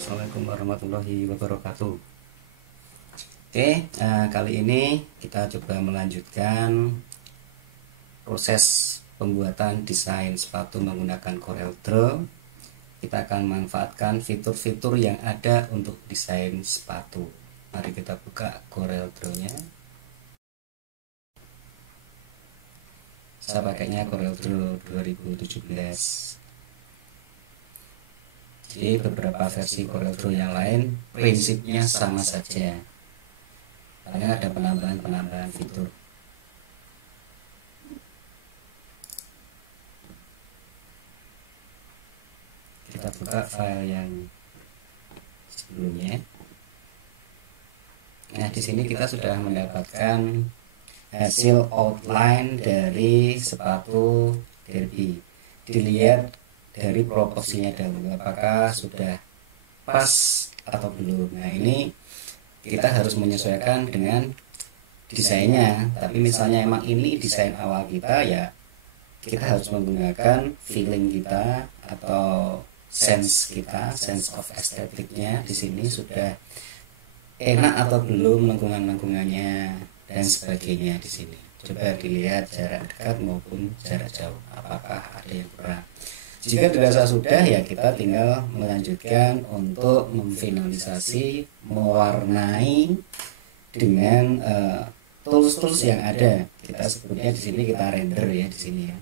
Assalamualaikum warahmatullahi wabarakatuh. Kali ini kita coba melanjutkan proses pembuatan desain sepatu menggunakan CorelDRAW. Kita akan memanfaatkan fitur-fitur yang ada untuk desain sepatu. Mari kita buka CorelDRAW-nya. Saya pakainya CorelDRAW 2017. Jadi beberapa versi CorelDRAW yang lain prinsipnya sama saja, hanya ada penambahan fitur. Kita buka file yang sebelumnya. Nah, di sini kita sudah mendapatkan hasil outline dari sepatu derby. Dilihat dari proporsinya dahulu, apakah sudah pas atau belum. Nah, ini kita harus menyesuaikan dengan desainnya. Tapi misalnya emang ini desain awal kita, ya kita harus menggunakan feeling kita atau sense kita, sense of aestheticnya. Di sini sudah enak atau belum lengkungan-lengkungannya dan sebagainya. Di sini coba dilihat jarak dekat maupun jarak jauh, apakah ada yang kurang. Jika dirasa sudah, ya kita tinggal melanjutkan untuk memfinalisasi, mewarnai dengan tools-tools yang ada. Kita sebutnya di sini kita render ya di sini ya.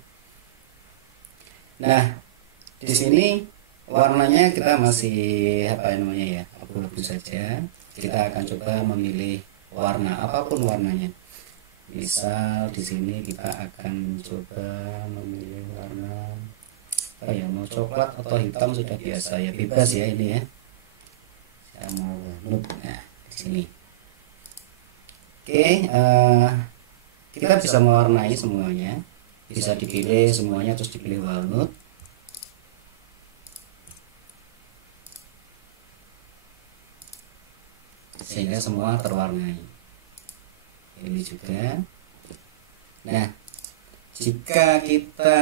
Nah, di sini warnanya kita masih abu-abu saja. Kita akan coba memilih warna apapun warnanya. Misal di sini kita akan coba memilih warna mau coklat atau hitam sudah biasa ya, bebas ya ini ya. Saya mau nude. Nah, di sini. Kita bisa mewarnai semuanya. Bisa dipilih semuanya terus dipilih walnut. Sehingga semua terwarnai. Ini juga. Nah, jika kita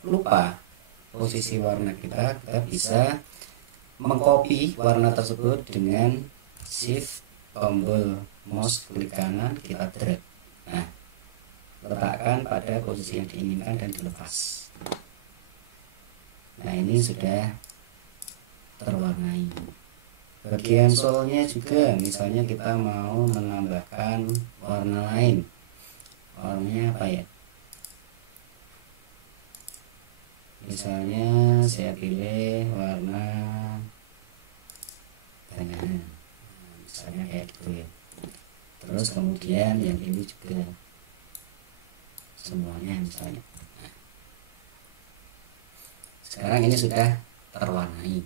lupa posisi warna kita bisa mengcopy warna tersebut dengan shift tombol mouse klik kanan, kita drag. Nah, letakkan pada posisi yang diinginkan dan dilepas. Nah, ini sudah terwarnai. Bagian solnya juga, misalnya kita mau menambahkan warna lain. Warnanya apa ya? Misalnya saya pilih warna banana, misalnya kayak gitu ya. Terus kemudian yang ini juga semuanya misalnya. Sekarang ini sudah terwarnai.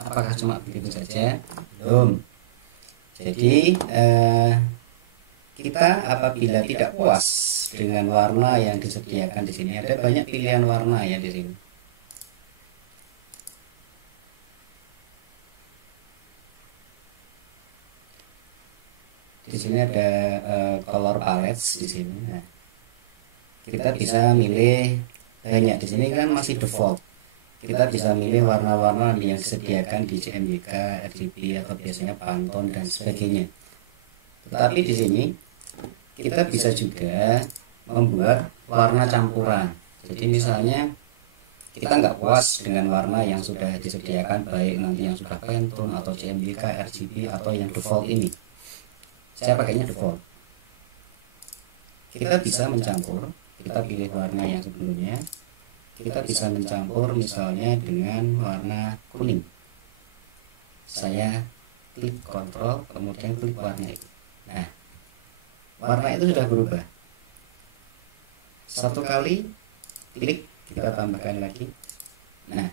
Apakah cuma begitu saja? Belum. Jadi kita apabila tidak puas dengan warna yang disediakan di sini, ada banyak pilihan warna ya di sini. Di sini ada color palettes di sini. Nah, kita bisa milih banyak. Di sini kan masih default. Kita bisa milih warna-warna yang disediakan di CMYK, RGB atau biasanya Pantone dan sebagainya. Tetapi di sini kita bisa juga membuat warna campuran. Jadi misalnya kita nggak puas dengan warna yang sudah disediakan, baik nanti yang sudah Pantone atau CMYK, RGB atau yang default ini. Saya pakainya default. Kita bisa mencampur. Kita pilih warna yang sebelumnya. Kita bisa mencampur misalnya dengan warna kuning. Saya klik kontrol, kemudian klik warna itu. Nah, warna itu sudah berubah. Satu kali klik, kita tambahkan lagi. Nah,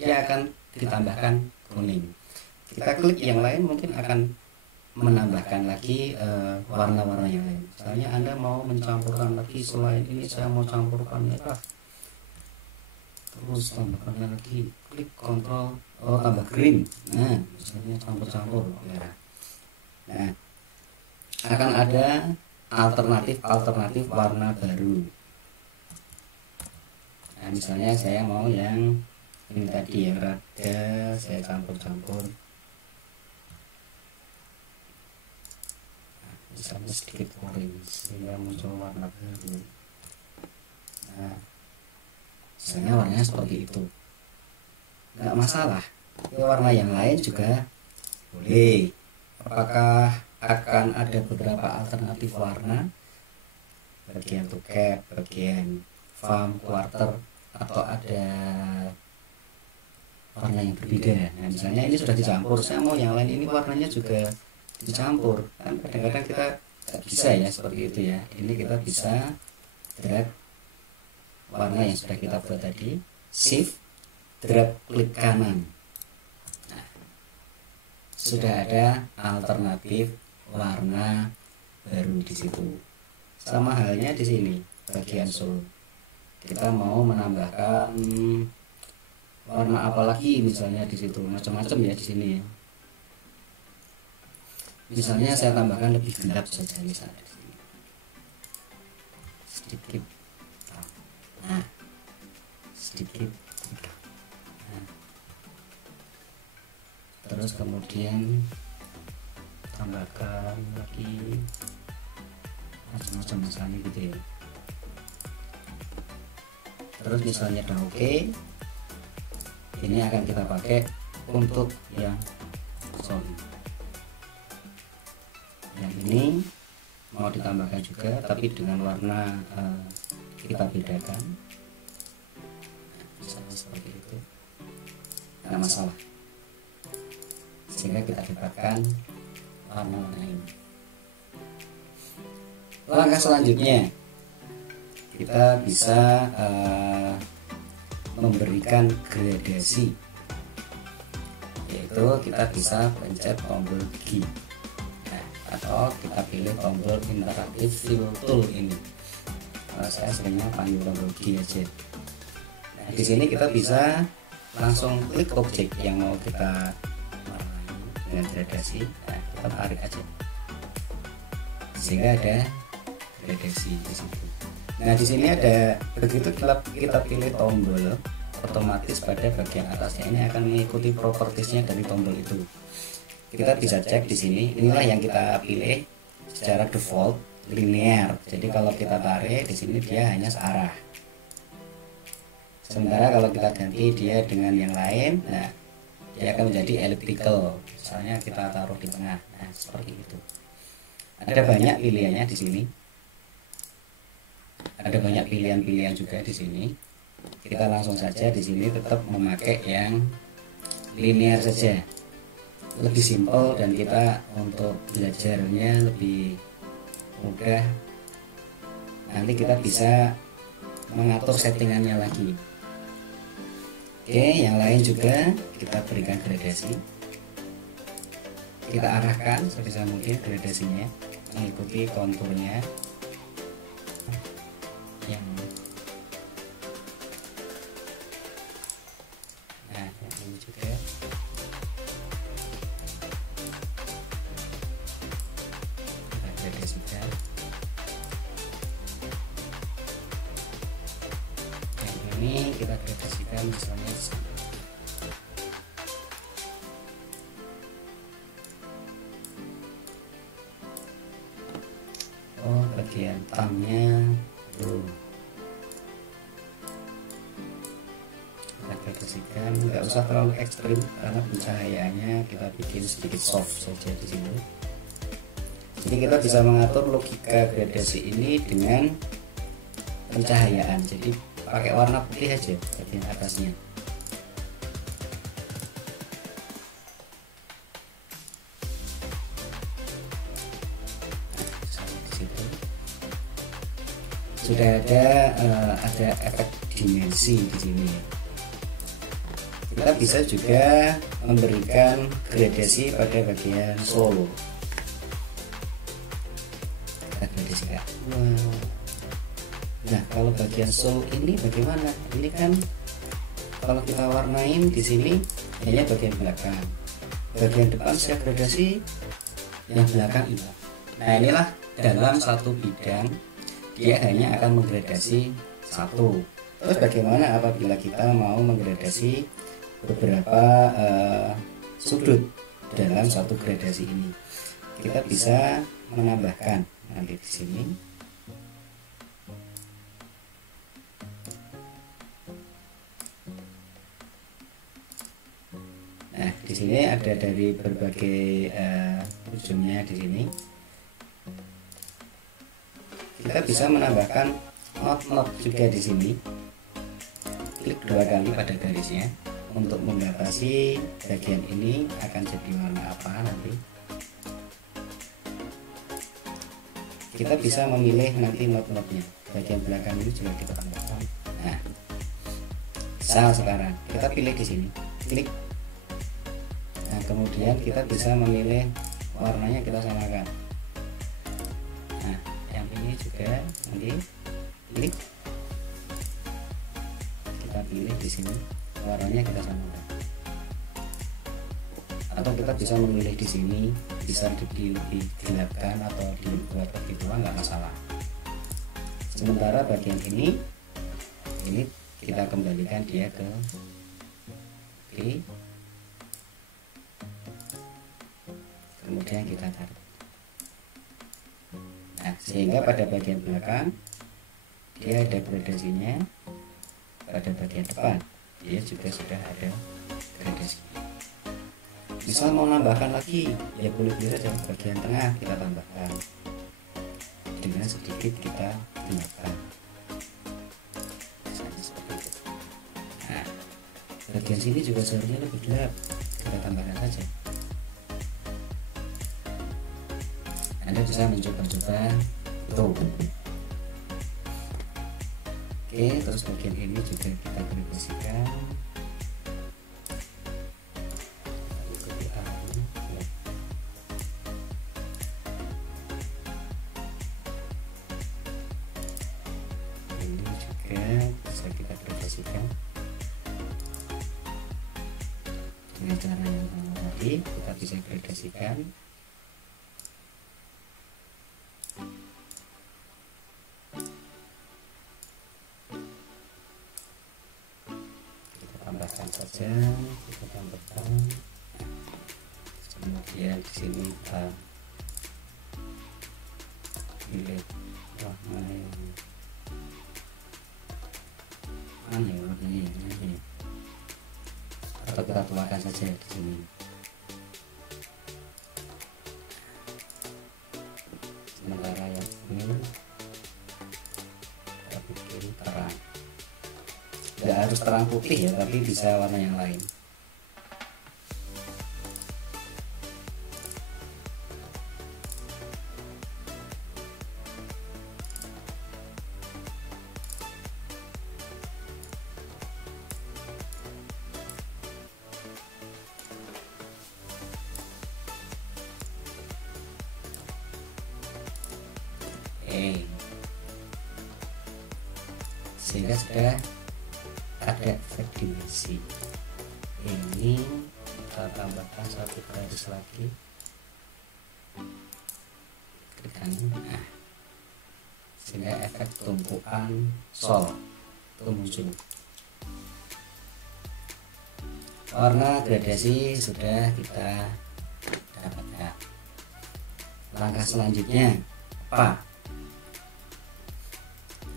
dia akan ditambahkan kuning. Kita klik yang lain, mungkin akan menambahkan lagi warna-warna yang lain. Misalnya Anda mau mencampurkan lagi, selain ini saya mau campurkan merah, terus tambahkan lagi, klik kontrol, tambah green. Nah, misalnya campur-campur merah. Nah, akan ada alternatif warna baru. Nah, misalnya saya mau yang ini tadi ya, rada saya campur-campur misalnya sedikit orange sehingga muncul warna baru. Nah, misalnya warnanya seperti itu, nggak masalah. Warna yang lain juga boleh. Apakah akan ada beberapa alternatif warna, bagian to cap, bagian farm, quarter, atau ada warna yang berbeda. Nah, misalnya ini sudah dicampur, saya mau yang lain ini warnanya juga dicampur. Kan kadang-kadang kita nggak bisa ya seperti itu ya. Ini kita bisa drag warna yang sudah kita buat tadi, shift, drag, klik kanan. Nah, sudah ada alternatif warna baru di situ. Sama halnya di sini bagian sole. Kita mau menambahkan warna apa lagi misalnya di situ, macam-macam ya di sini ya. Misalnya saya tambahkan lebih gelap saja misalnya di sini. Sedikit. Nah, sedikit. Nah, terus kemudian tambahkan lagi macam-macam misalnya gitu ya. Terus misalnya udah oke, ini akan kita pakai untuk yang sound. Yang ini mau ditambahkan juga tapi dengan warna kita bedakan. Nah, misalnya seperti itu, nggak masalah, sehingga kita dapatkan warna-warna ini. Langkah selanjutnya kita bisa memberikan gradasi, yaitu kita bisa pencet tombol G, nah, atau kita pilih tombol interaktif fill tool ini. Saya seringnya panggil tombol G aja. Nah, di sini kita bisa langsung klik objek yang mau kita warnai dengan gradasi. Nah, kita tarik aja sehingga ada gradasi di situ. Nah, di sini ada, begitu kita pilih tombol, otomatis pada bagian atasnya ini akan mengikuti propertiesnya dari tombol itu. Kita bisa cek di sini, inilah yang kita pilih secara default linear. Jadi kalau kita tarik di sini dia hanya searah. Sementara kalau kita ganti dia dengan yang lain, nah dia akan menjadi elliptical. Misalnya kita taruh di tengah. Nah, seperti itu. Ada banyak pilihannya di sini. Ada banyak pilihan-pilihan juga di sini. Kita langsung saja di sini tetap memakai yang linear saja, lebih simpel dan kita untuk belajarnya lebih mudah. Nanti kita bisa mengatur settingannya lagi. Oke, yang lain juga kita berikan gradasi. Kita arahkan sebisa mungkin gradasinya mengikuti konturnya. Yang nah, yang ini juga kita gradasikan. Yang ini kita gradasikan misalnya di sini. Oh, bagian thumbnya tuh kita gradasikan, nggak usah terlalu ekstrim karena pencahayaannya kita bikin sedikit soft saja di sini. Jadi kita bisa mengatur logika gradasi ini dengan pencahayaan. Jadi pakai warna putih aja bagian atasnya. Sudah ada efek dimensi di sini. Kita bisa juga memberikan gradasi pada bagian solo. Kita gradasikan. Wow. Nah, kalau bagian solo ini bagaimana? Ini kan kalau kita warnain di sini hanya bagian belakang. Bagian depan saya gradasi, yang belakang ini. Nah, inilah dalam satu bidang dia hanya akan menggradasi satu. Terus bagaimana apabila kita mau menggradasi beberapa sudut dalam satu gradasi ini? kita bisa menambahkan nanti di sini. Nah, di sini ada dari berbagai ujungnya di sini. Kita bisa menambahkan not juga di sini. Klik 2 kali pada garisnya untuk membatasi bagian ini akan jadi warna apa nanti. Kita bisa memilih nanti not-notnya. Bagian belakang ini juga kita tambahkan. Nah, bisa sekarang kita pilih di sini. Klik. Nah, kemudian kita bisa memilih warnanya, kita samakan. Nah, yang ini juga nanti klik, kita pilih di sini warnanya, kita samakan. Atau kita bisa memilih di sini, bisa digelapkan atau dibuat lebih tua, nggak masalah. Sementara bagian ini kita kembalikan dia ke kemudian kita tarik. Nah, sehingga pada bagian belakang dia ada gradasinya, pada bagian depan dia juga sudah ada gradasinya. Misal mau nambahkan lagi, ya boleh saja bagian tengah kita tambahkan dengan sedikit kita gelapkan. Nah, bagian sini juga seharusnya lebih gelap, kita tambahkan saja. Anda bisa mencoba-coba itu. Oke, terus bagian ini juga kita gradasikan. Ini juga bisa kita gradasikan dengan cara yang sama tadi. Kita bisa gradasikan. Tambahkan saja, kita tambahkan. Kemudian di sini kita pilih warna yang mana ya, warnanya ini, atau kita tuakan saja di sini. Sementara yang ini kita bikin terang. Tidak harus terang putih ya, tapi bisa warna yang lain. Sehingga sudah ada efek dimensi. Ini kita tambahkan satu garis lagi, klik kanan. Nah, sehingga efek tumpukan sol itu muncul. Warna gradasi sudah kita dapatkan. Langkah selanjutnya apa?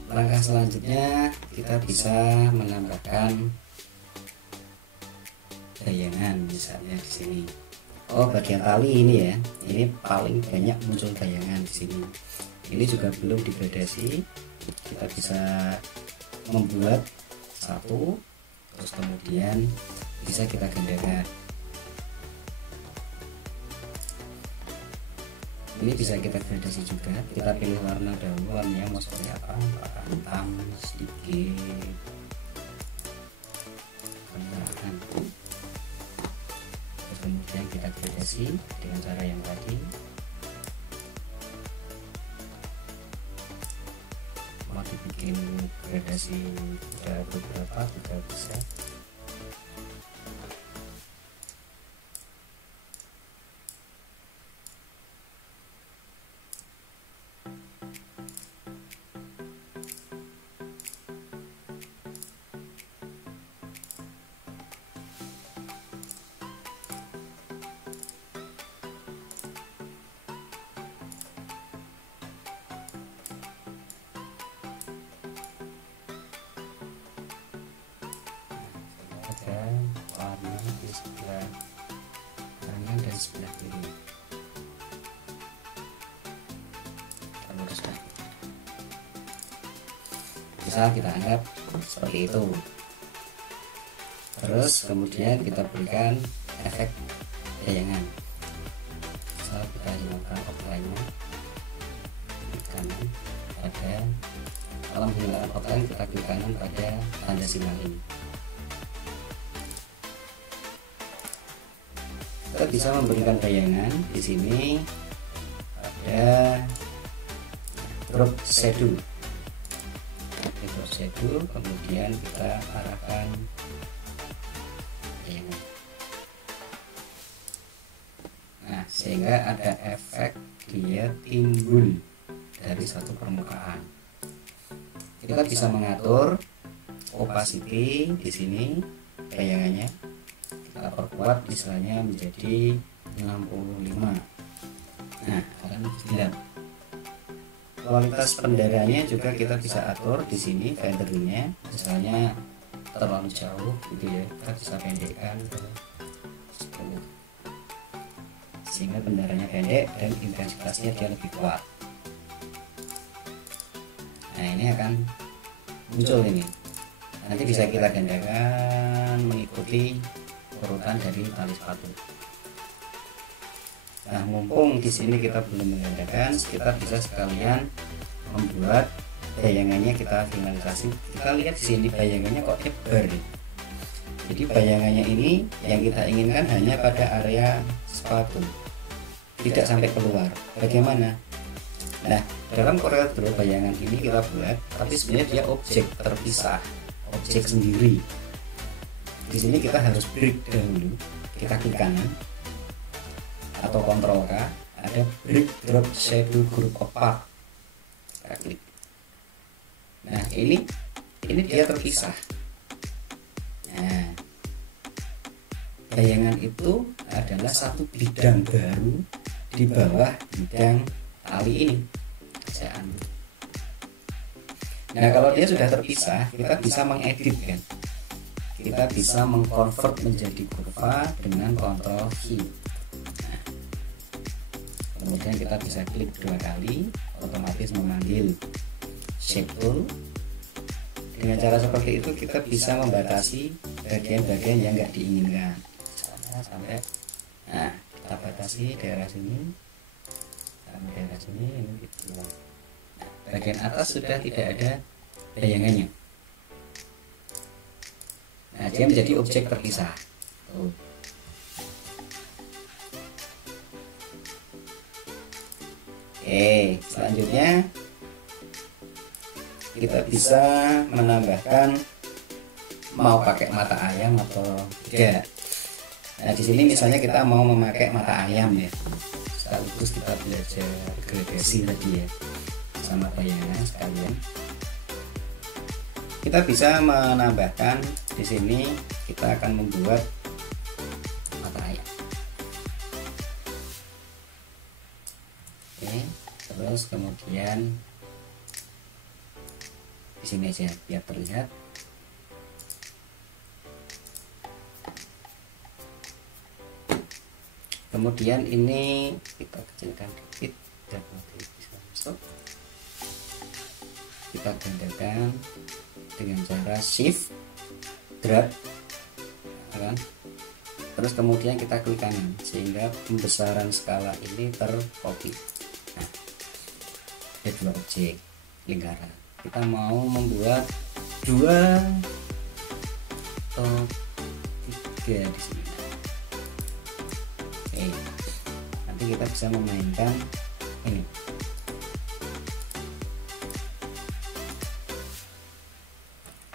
Langkah selanjutnya kita bisa menambahkan bayangan, misalnya di sini. Oh, bagian tali ini ya, ini paling banyak muncul bayangan di sini. Ini juga belum digradasi. Kita bisa membuat satu, terus kemudian bisa kita gandakan. Ini bisa kita gradasi juga. Kita pilih warna dahulu, warnanya mau seperti apa, apakah hitam sedikit, kemerahan. Terus kemudian kita gradasi dengan cara yang tadi. Mau dibikin gradasi ada beberapa juga bisa. ada warna di sebelah kanan dan sebelah kiri. Kita luruskan. Bisa kita anggap seperti itu. Terus kemudian kita berikan efek bayangan. Misal kita hilangkan outline-nya di kanan pada, kalau menghilangkan outline kita klik kanan pada tanda silang ini. Kita bisa memberikan bayangan di sini pada drop shadow. Drop shadow, kemudian kita arahkan bayangan. Nah, sehingga ada efek dia timbul dari satu permukaan. Kita bisa mengatur opacity di sini bayangannya. Kita perkuat misalnya menjadi 65. Nah, akan gelap. Kualitas pendaranya juga kita bisa atur di sini filternya, misalnya terlalu jauh gitu ya, kita bisa pendekkan ke 10 sehingga pendaranya pendek dan intensitasnya dia lebih kuat. Nah, ini akan muncul ini. Nanti bisa kita gandakan mengikuti urutan dari tali sepatu. Nah, mumpung di sini kita belum menggandakan, kita bisa sekalian membuat bayangannya, kita finalisasi. Kita lihat di sini bayangannya kok nyebar nih. Jadi bayangannya ini yang kita inginkan hanya pada area sepatu, tidak sampai keluar. Bagaimana? Nah, dalam Corel Draw bayangan ini kita buat, tapi sebenarnya dia objek terpisah, objek sendiri. Di sini kita harus break dahulu. Kita klik kanan atau Ctrl K, ada break drop shadow group apart. Kita klik. Nah, ini dia terpisah. Nah, bayangan itu adalah satu bidang baru di bawah bidang tali ini. Saya ambil. Nah, kalau dia sudah terpisah, kita bisa mengedit kan. Kita bisa mengkonvert menjadi kurva dengan Ctrl V. Nah, kemudian kita bisa klik 2 kali, otomatis memanggil shape tool. Dengan cara seperti itu kita bisa membatasi bagian-bagian yang nggak diinginkan. Misalnya sampai, nah, kita batasi daerah sini sampai daerah sini, ini gitu. Nah, bagian atas sudah tidak ada bayangannya. Nah, dia menjadi objek terpisah. Oke, selanjutnya kita bisa menambahkan mau pakai mata ayam atau tidak. Nah, di sini misalnya kita mau memakai mata ayam ya. Sekaligus kita belajar gradasi tadi ya, sama bayangan sekalian. Kita bisa menambahkan di sini, kita akan membuat mata ayam. Oke, terus kemudian di sini aja biar terlihat. Kemudian ini kita kecilkan dikit dan nanti bisa masuk. Kita gandakan dengan cara shift drag kan? Terus kemudian kita klik kanan sehingga pembesaran skala ini tercopy. Nah, ada 2 objek lingkaran. Kita mau membuat 2 atau 3 di sini. Oke, nanti kita bisa memainkan ini.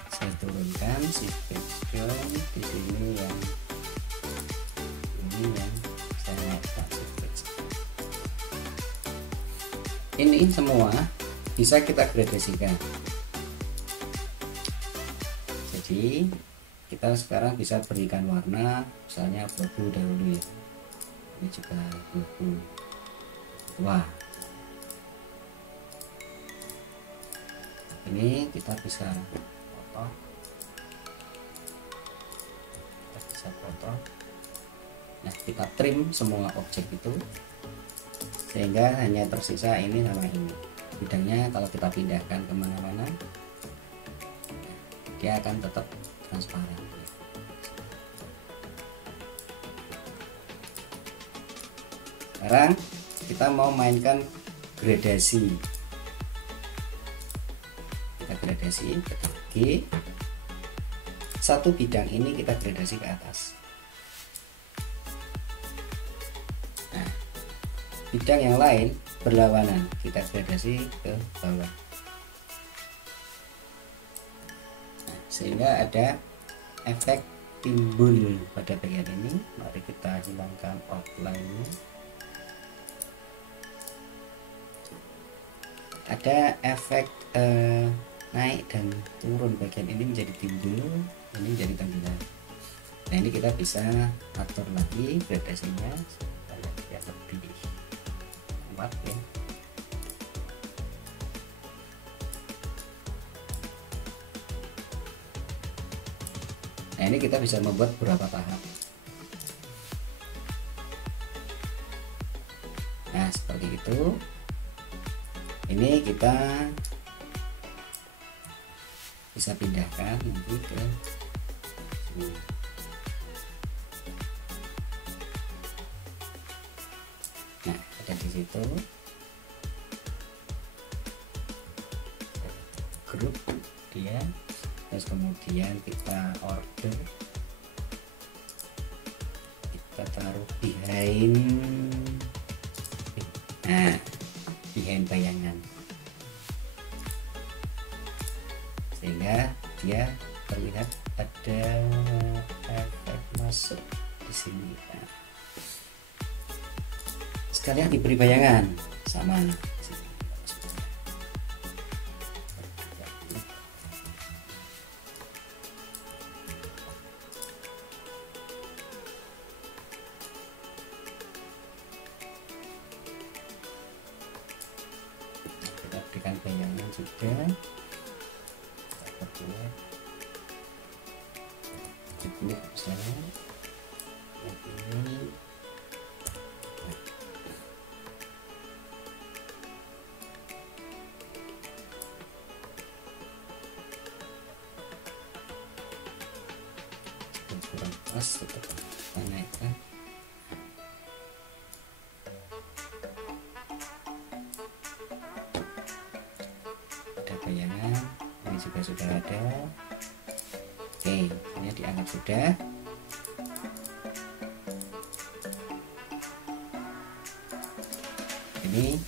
Saya turunkan si background di sini, yang ini yang saya naikkan si background. Ini semua bisa kita gradasikan. Jadi kita sekarang bisa berikan warna, misalnya abu dahulu ya. Ini juga abu. Wah, ini kita bisa foto. bisa potong. Nah, kita trim semua objek itu sehingga hanya tersisa ini sama ini. Bidangnya kalau kita pindahkan kemana-mana dia akan tetap transparan. Sekarang kita mau mainkan gradasi. Kita gradasi, tekan G. Satu bidang ini kita gradasi ke atas. Nah, bidang yang lain berlawanan, kita gradasi ke bawah. Nah, sehingga ada efek timbul pada bagian ini. Mari kita hilangkan outline-nya. Ada efek naik dan turun, bagian ini menjadi timbul, ini menjadi tenggelam. Nah, ini kita bisa atur lagi gradasinya supaya dia lebih kuat ya. Nah, ini kita bisa membuat beberapa tahap. Nah, seperti itu. Ini kita bisa pindahkan nanti ke sini. Nah, ada di situ grup dia, terus kemudian kita order, kita taruh behind. Nah, behind bayangan, sehingga dia terlihat ada efek masuk di sini. Nah, sekalian diberi bayangan sama berikan bayangan juga. Ini misalnya ini kurang pas, tetap kita naikkan. Bayangan ini juga sudah ada. Oke, ini dianggap sudah. Ini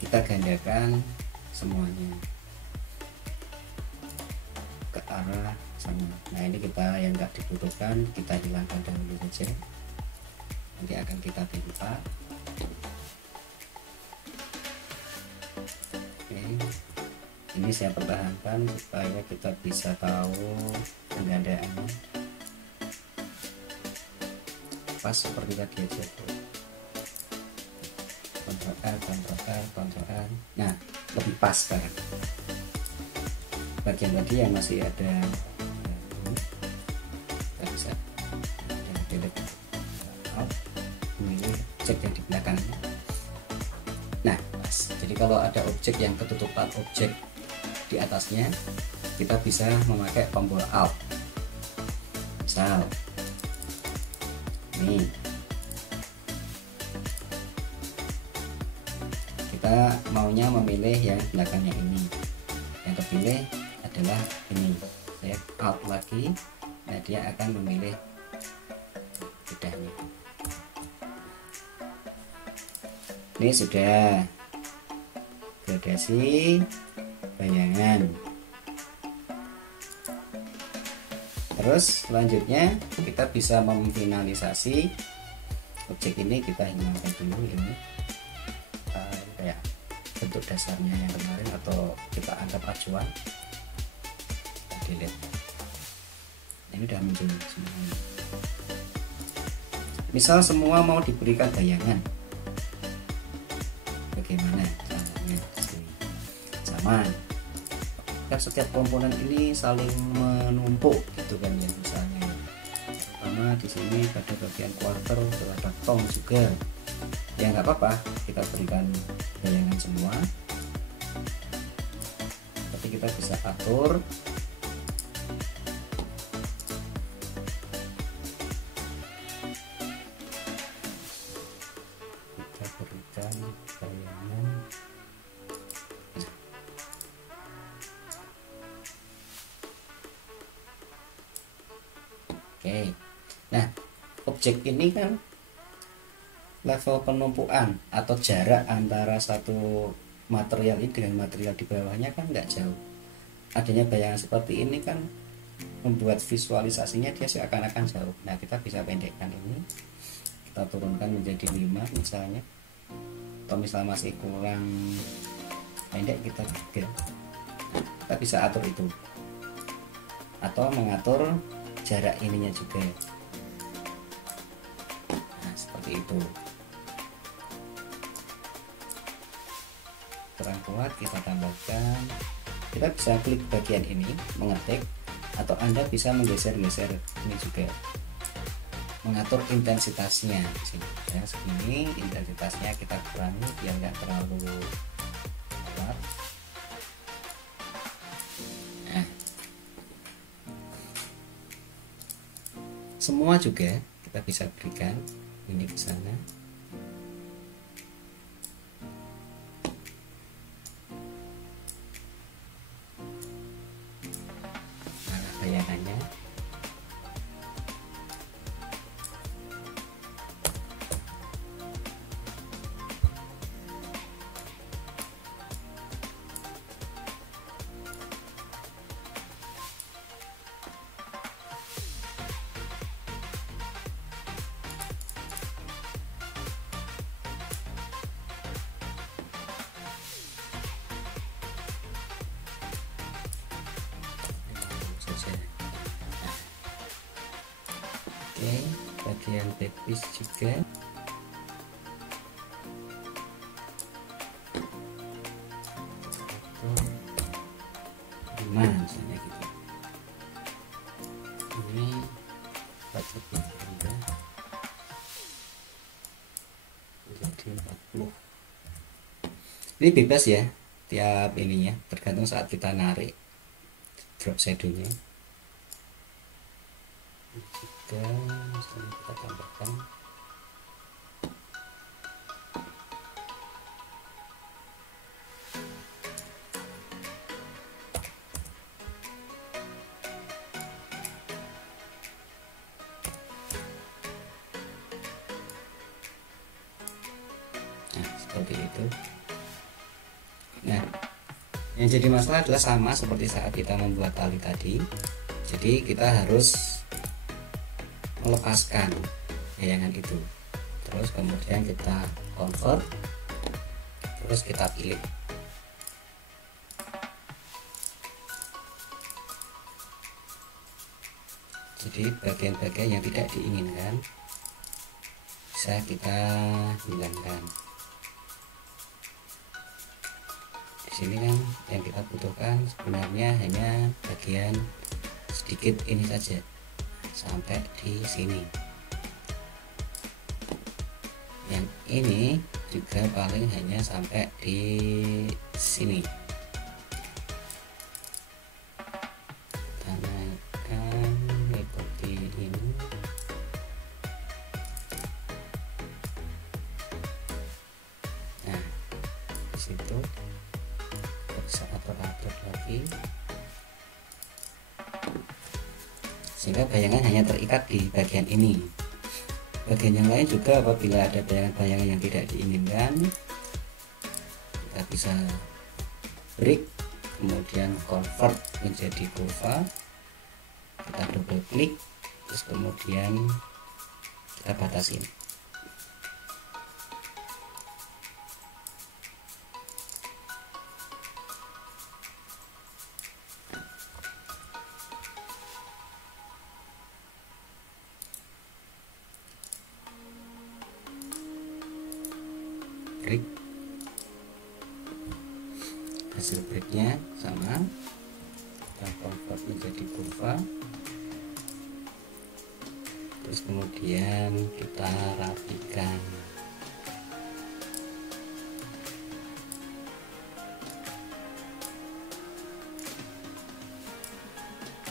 kita gandakan semuanya ke arah sama. Nah, ini kita yang enggak dibutuhkan kita hilangkan dahulu saja, nanti akan kita tempat. Oke, ini saya pertahankan supaya kita bisa tahu penggandaannya pas seperti tadi aja. Ctrl L, Ctrl L, Ctrl L. Nah, lebih pas sekarang. Bagian tadi yang masih ada kita bisa delete out, memilih objek yang di belakangnya. Nah, pas. Jadi kalau ada objek yang ketutupan objek di atasnya, kita bisa memakai tombol Alt. Misal ini kita maunya memilih yang belakangnya ini, yang kepilih adalah ini. Saya Alt lagi, nah dia akan memilih bedanya. Ini sudah gradasi bayangan. Terus selanjutnya kita bisa memfinalisasi objek ini. Kita hilangkan dulu ini kayak bentuk dasarnya yang kemarin, atau kita anggap acuan, kita delete. Ini udah muncul semuanya. Misal semua mau diberikan bayangan, bagaimana caranya? Sama kan setiap komponen ini saling menumpuk gitu kan ya, misalnya sama di sini pada bagian quarter terdapat tong juga. Ya nggak apa-apa, kita berikan bayangan semua. Tapi kita bisa atur. Kita berikan bayangan. Oke, nah objek ini kan level penumpuan atau jarak antara satu material ini dengan material di bawahnya kan nggak jauh. Adanya bayangan seperti ini kan membuat visualisasinya dia seakan-akan jauh. Nah, kita bisa pendekkan ini, kita turunkan menjadi 5 misalnya, atau misal masih kurang pendek kita 3. Kita bisa atur itu, atau mengatur jarak ininya juga. Nah, seperti itu. Kurang kuat kita tambahkan. Kita bisa klik bagian ini mengetik, atau Anda bisa menggeser-geser ini juga, mengatur intensitasnya di sini. Ya, segini intensitasnya kita kurangi biar nggak terlalu kuat. Nah, semua juga kita bisa berikan ini ke sana. Nah, bayangannya. Oke, bagian backpiece juga. Nah, misalnya gitu. Ini 40 jadi 40. Ini bebas ya, tiap ininya tergantung saat kita narik drop shadownya. Juga misalnya kita tambahkan seperti itu. Nah, yang jadi masalah adalah sama seperti saat kita membuat tali tadi. Jadi kita harus melepaskan bayangan itu, terus kemudian kita convert, terus kita pilih. Jadi bagian-bagian yang tidak diinginkan bisa kita hilangkan. Di sini kan yang kita butuhkan sebenarnya hanya bagian sedikit ini saja, sampai di sini. Yang ini juga paling hanya sampai di sini. Tanamkan seperti ini. Nah, di situ bisa atur-atur lagi, sehingga bayangan hanya terikat di bagian ini. Bagian yang lain juga apabila ada bayangan-bayangan yang tidak diinginkan, kita bisa break, kemudian convert menjadi kurva, kita double klik, terus kemudian kita batasin. Break, hasil breaknya sama, kita convert menjadi kurva, terus kemudian kita rapikan.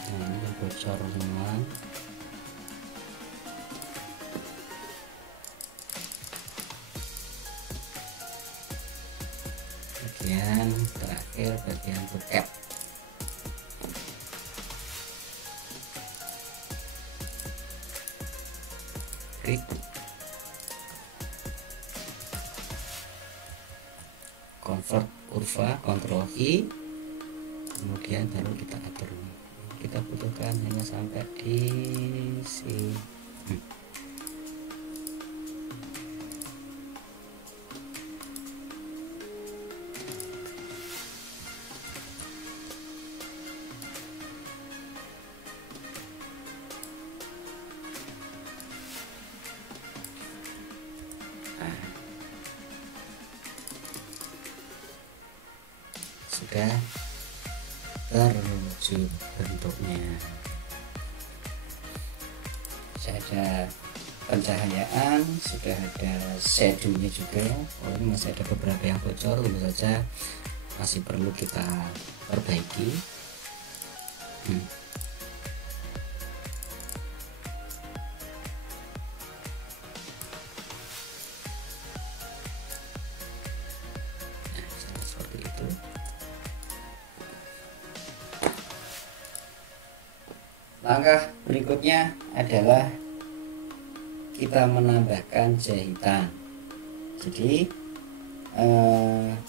Nah, ini bocor semua. Bagian terakhir bagian bokep. Klik convert kurva, Ctrl I, kemudian baru kita atur. Kita butuhkan hanya sampai di sini. Sudah terwujud bentuknya. Sudah ada pencahayaan, sudah ada shadownya juga. Oh, ini masih ada beberapa yang bocor, tentu saja masih perlu kita perbaiki. Seperti itu. Langkah berikutnya adalah kita menambahkan jahitan. Jadi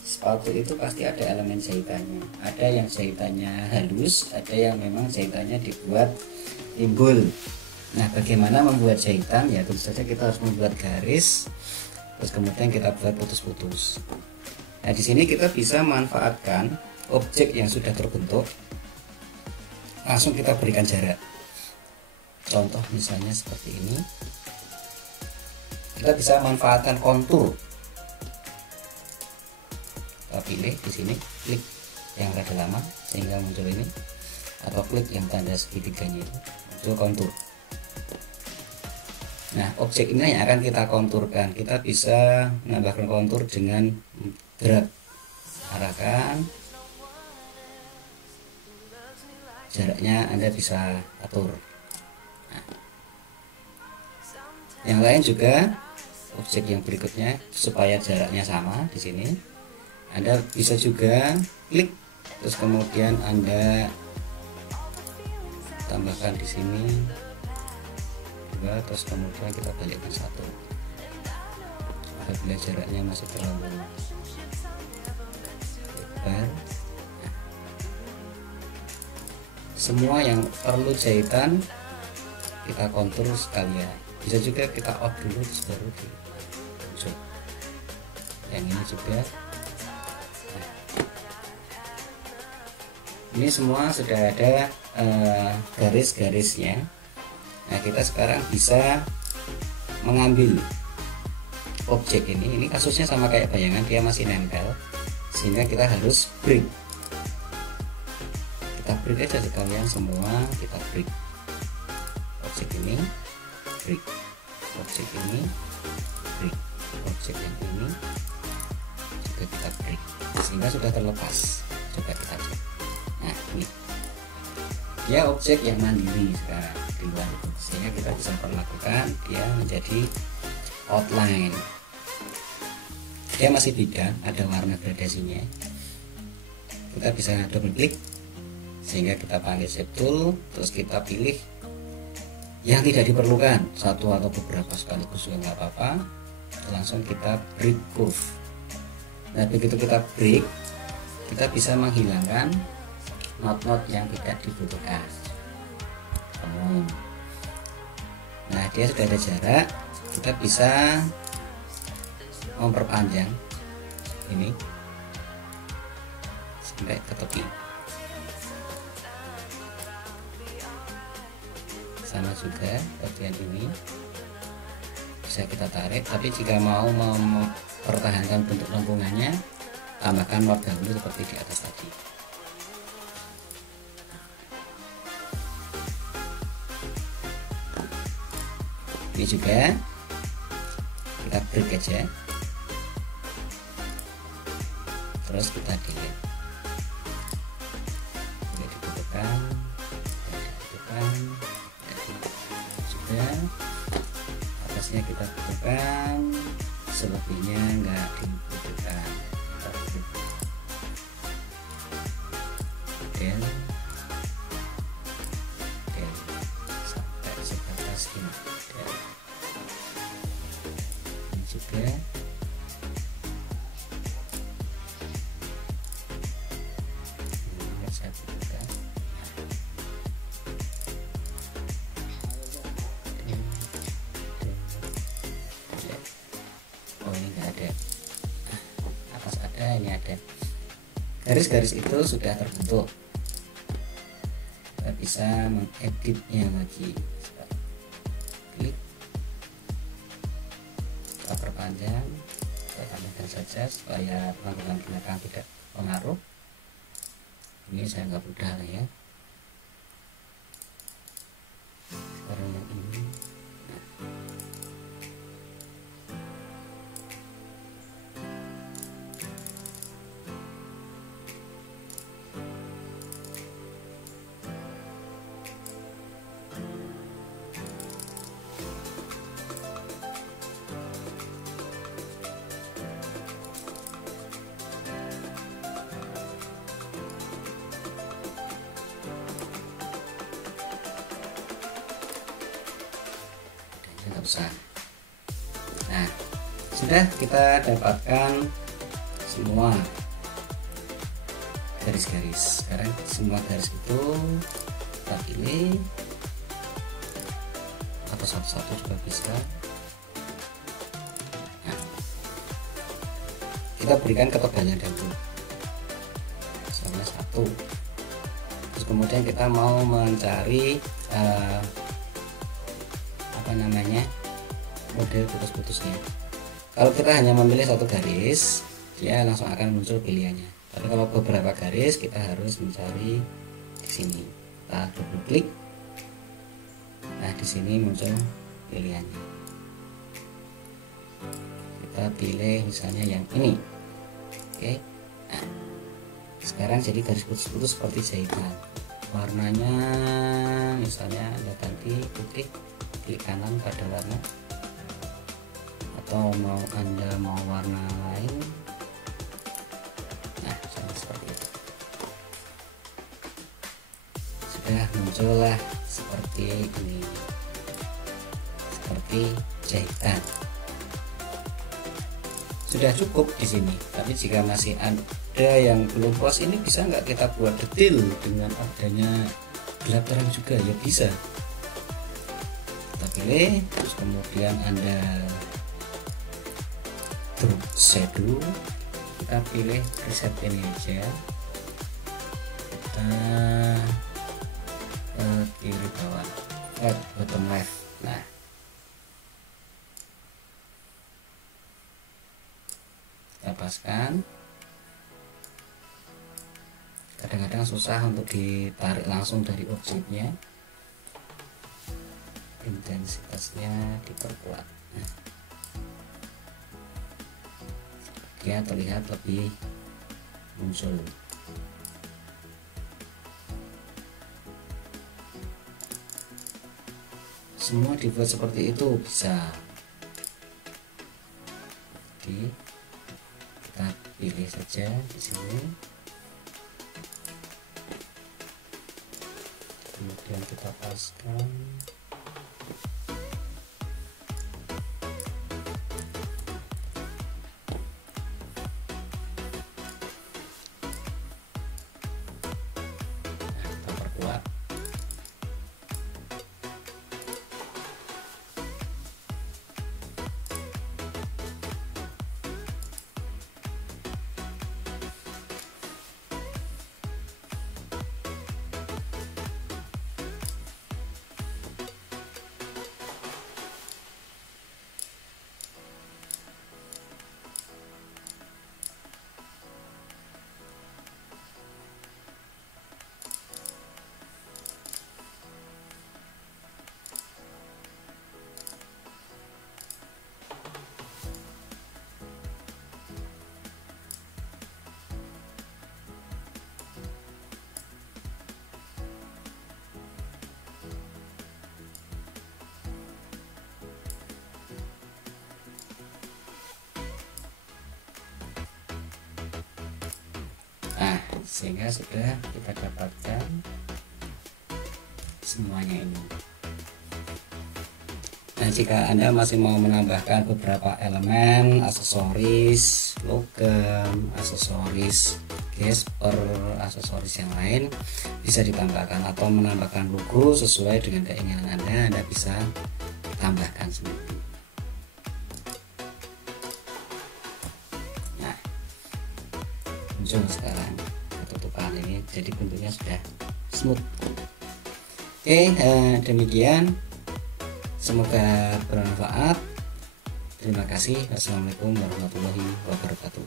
sepatu itu pasti ada elemen jahitannya. Ada yang jahitannya halus, ada yang memang jahitannya dibuat timbul. Nah, bagaimana membuat jahitan? Ya tentu saja kita harus membuat garis, terus kemudian kita buat putus-putus. Nah, di sini kita bisa manfaatkan objek yang sudah terbentuk, langsung kita berikan jarak. Contoh misalnya seperti ini, kita bisa manfaatkan kontur. Kita pilih di sini, klik yang rada lama sehingga muncul ini, atau klik yang tanda segitiganya itu, muncul kontur. Nah, objek ini yang akan kita konturkan. Kita bisa menambahkan kontur dengan drag, arahkan, jaraknya Anda bisa atur. Nah, yang lain juga objek yang berikutnya supaya jaraknya sama di sini. Anda bisa juga klik, terus kemudian Anda tambahkan di sini 2, terus kemudian kita balikkan 1. Apabila jaraknya masih terlalu lebar. Semua yang perlu jahitan kita kontur sekalian. Bisa juga kita out dulu terus baru muncul. Yang ini juga. Nah, ini semua sudah ada garis-garisnya. Nah, kita sekarang bisa mengambil objek ini kasusnya sama kayak bayangan, dia masih nempel, sehingga kita harus break. Kita break aja sekalian semua, kita break. Objek ini break, objek ini break, objek yang ini juga kita break, sehingga sudah terlepas. Coba kita cek. Nah, ini dia objek yang mandiri sekarang di luar itu, sehingga kita bisa perlakukan dia menjadi outline. Dia masih tidak ada warna gradasinya. Kita bisa double klik sehingga kita panggil shape tool, terus kita pilih yang tidak diperlukan, satu atau beberapa sekaligus juga nggak apa-apa. Langsung kita break curve. Nah, begitu kita break, kita bisa menghilangkan not-not yang tidak dibutuhkan. Nah, dia sudah ada jarak, kita bisa memperpanjang ini sampai ke tepi. Sama juga bagian ini bisa kita tarik, tapi jika mau mempertahankan bentuk lengkungannya, tambahkan not dahulu seperti di atas tadi. ini juga kita break aja, terus kita delete. Oke, dibutuhkan sudah, atasnya kita butuhkan, selebihnya enggak dibutuhkan. Del sampai sebatas ini. Ini juga ini saya butuhkan. Oh, ini enggak ada, atas ada, ini ada. Garis-garis itu sudah terbentuk, kita bisa mengeditnya lagi. Klik, kita perpanjang, kita tambahkan saja supaya penampilan belakang tidak pengaruh. Ini saya nggak mudah lah ya. Sekarang yang ini, nggak usah. Nah, sudah kita dapatkan semua garis-garis. Sekarang semua garis itu kita pilih, atau satu-satu juga bisa. Nah, kita berikan ketebalan dahulu, misalnya 1. Terus kemudian kita mau mencari model putus-putusnya. Kalau kita hanya memilih satu garis, dia langsung akan muncul pilihannya. Tapi kalau beberapa garis, kita harus mencari di sini. Kita double klik. Nah, di sini muncul pilihannya. Kita pilih misalnya yang ini. Oke. Nah, sekarang jadi garis putus-putus seperti jahitan. Warnanya misalnya ada tadi putih, klik kanan pada warna, atau Anda mau warna lain. Nah, sama seperti itu. Sudah muncullah seperti ini, seperti jahitan. Sudah cukup di sini. Tapi jika masih ada yang belum puas, ini bisa nggak kita buat detail dengan adanya gelap terang juga? Ya bisa. Kita pilih, terus kemudian Anda drop shadow, kita pilih preset ini aja, kita ke kiri bawah, bottom left. Nah, kita paskan. Kadang-kadang susah untuk ditarik langsung dari objeknya, intensitasnya diperkuat. Nah, dia terlihat lebih muncul. Semua dibuat seperti itu bisa. Jadi kita pilih saja di sini, kemudian kita paskan. Nah, sehingga sudah kita dapatkan semuanya ini. Nah, jika Anda masih mau menambahkan beberapa elemen, aksesoris, logam, aksesoris gesper, aksesoris yang lain, bisa ditambahkan atau menambahkan logo sesuai dengan keinginan Anda bisa tambahkan sendiri. Nah, muncul sekarang ketutupan ini, jadi bentuknya sudah smooth. Oke, demikian. Semoga bermanfaat. Terima kasih. Wassalamualaikum warahmatullahi wabarakatuh.